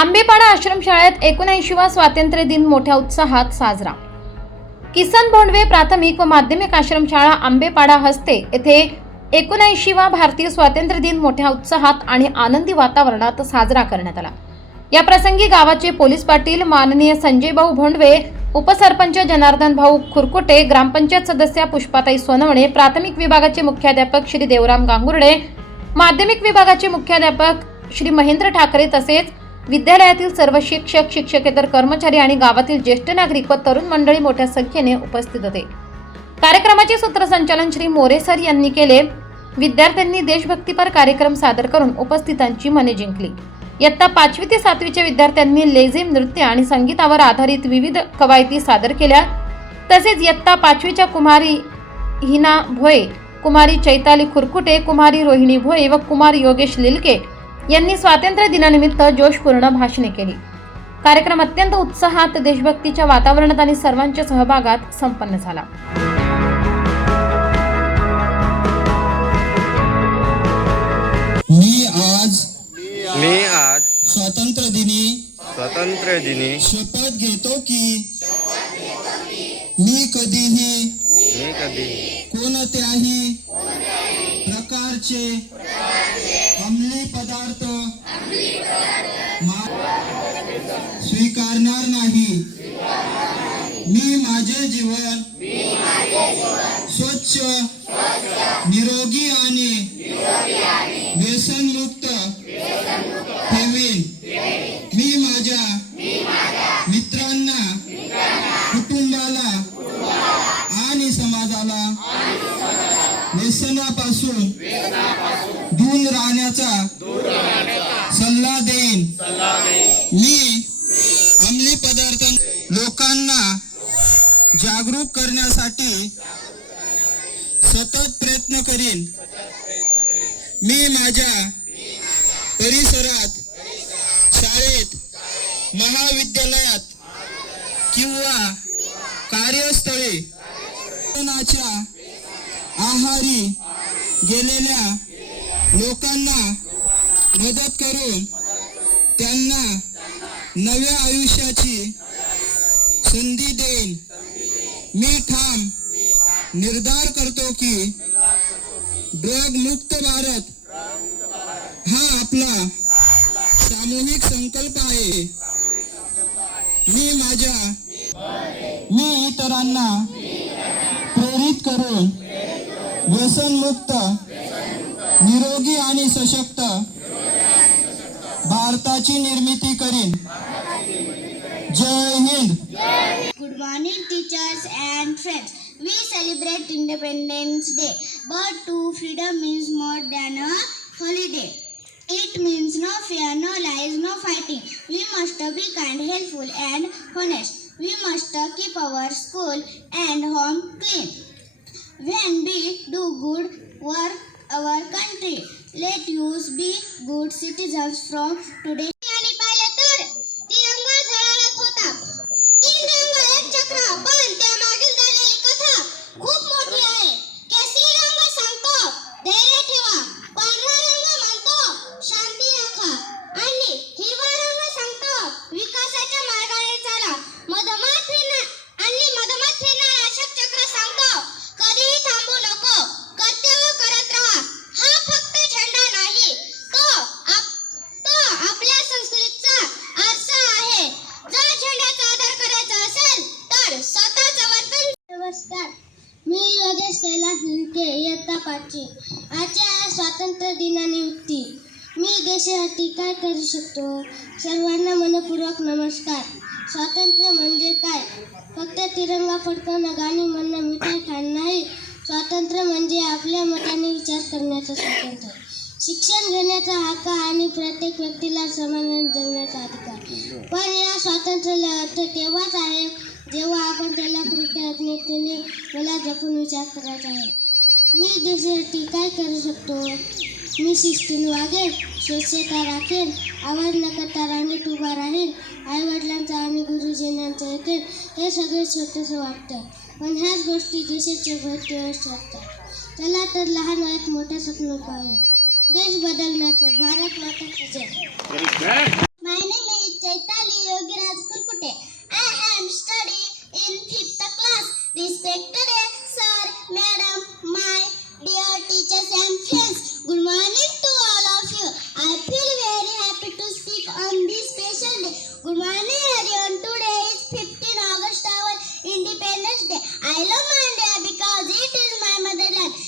आंबेपाडा आश्रमशाळेत एकोणऐंशीवा स्वातंत्र्य दिन मोठ्या उत्साहात साजरा. किसन भोंडवे प्राथमिक व माध्यमिक आश्रमशाळा आंबेपाडा हस्ते येथे एकोणऐंशीवा भारतीय स्वातंत्र्य दिन मोठ्या उत्साहात आणि आनंदी वातावरणात साजरा करण्यात आला. या प्रसंगी गावाचे पोलीस पाटील माननीय संजय भाऊ भोंडवे उपसरपंच जनार्दन भाऊ खुरकुटे ग्रामपंचायत सदस्या पुष्पाताई सोनवणे प्राथमिक विभागाचे मुख्याध्यापक श्री देवराम गांगुर्डे माध्यमिक विभागाचे मुख्याध्यापक श्री महेंद्र ठाकरे तसेच विद्यालयातील सर्व शिक्षक शिक्षकेतर कर्मचारी आणि गावातील ज्येष्ठ नागरिक व तरुण मंडळी मोठ्या संख्येने उपस्थित होते. कार्यक्रमाचे सूत्रसंचालन श्री मोरे सर यांनी केले. विद्यार्थ्यांनी देशभक्तीपर कार्यक्रम सादर करून उपस्थितांची मने जिंकली. इयत्ता पाचवी ते सातवीच्या विद्यार्थ्यांनी लेझिम नृत्य आणि संगीतावर आधारित विविध कवायती सादर केल्या. तसेच इयत्ता पाचवीच्या कुमारी हिना भोये कुमारी चैताली खुरकुटे कुमारी रोहिणी भोये व कुमार योगेश लिलके यांनी स्वातंत्र्य दिनानिमित्त जोशपूर्ण भाषणे केली. कार्यक्रम अत्यंत उत्साहात देशभक्तीच्या वातावरणात आणि सर्वांच्या सहभागात संपन्न झाला. मी आज मी आज स्वातंत्र्य दिनी स्वातंत्र्य दिनी शपथ घेतो की मी कधीही मी कधी कोणत्याही प्रकारचे स्वीकारणार नाही. मी माझे जीवन स्वच्छ निरोगी आणि व्यसनमुक्त ठेवीन. मी माझ्या मित्रांना कुटुंबाला आणि समाजाला व्यसनापासून दूर राहण्याचा सल्ला देईन. मी जागरूक करण्यासाठी सतत प्रयत्न करीन. मी माझ्या परिसरात शाळेत महाविद्यालयात किंवा कार्यस्थळी कोरोनाच्या आहारी गेलेल्या लोकांना मदत करून त्यांना नव्या आयुष्याची संधी देईन. मी ठाम निर्धार करतो की ड्रग मुक्त भारत हा आपला सामूहिक संकल्प आहे. मी माझ्या मी इतरांना प्रेरित करून व्यसनमुक्त निरोगी आणि सशक्त भारताची निर्मिती करीन. जय Hind. Teachers and friends. We celebrate Independence Day, but to freedom means more than a holiday. It means no fear, no lies, no fighting. We must be kind, helpful, and honest. We must keep our school and home clean. When we do good work, our country, let us be good citizens from today. Kailas लिंके इयत्ता पाचवी आजच्या स्वातंत्र्य दिनानिमित्त मी देशासाठी काय करू शकतो? सर्वांना मनपूर्वक नमस्कार. स्वातंत्र्य म्हणजे काय? फक्त तिरंगा फडकवणं गाणी म्हणणं मिठाई खाणं नाही. स्वातंत्र्य म्हणजे आपल्या मताने विचार करण्याचं स्वातंत्र्य. शिक्षण घेण्याचा हक्क आणि प्रत्येक व्यक्तीला समान जगण्याचा अधिकार. पण या स्वातंत्र्याला अर्थ तेव्हाच आहे जेव्हा आपण त्याला कृतज्ञतेने मला जपून विचार करायचा आहे मी देशासाठी काय करू शकतो? मी शिस्तीने वागेन स्वच्छता राखेन आवाज न करता रांगेत उभा राहील आईवडिलांचा आणि गुरुजनांचं ऐकेन हे सगळे छोटंसं वाटतं पण ह्याच गोष्टी देशाचे भरतीवर असतात चला तर लहान वयात मोठं स्वप्न पाहूया देश बदलण्याचं भारत माता की जय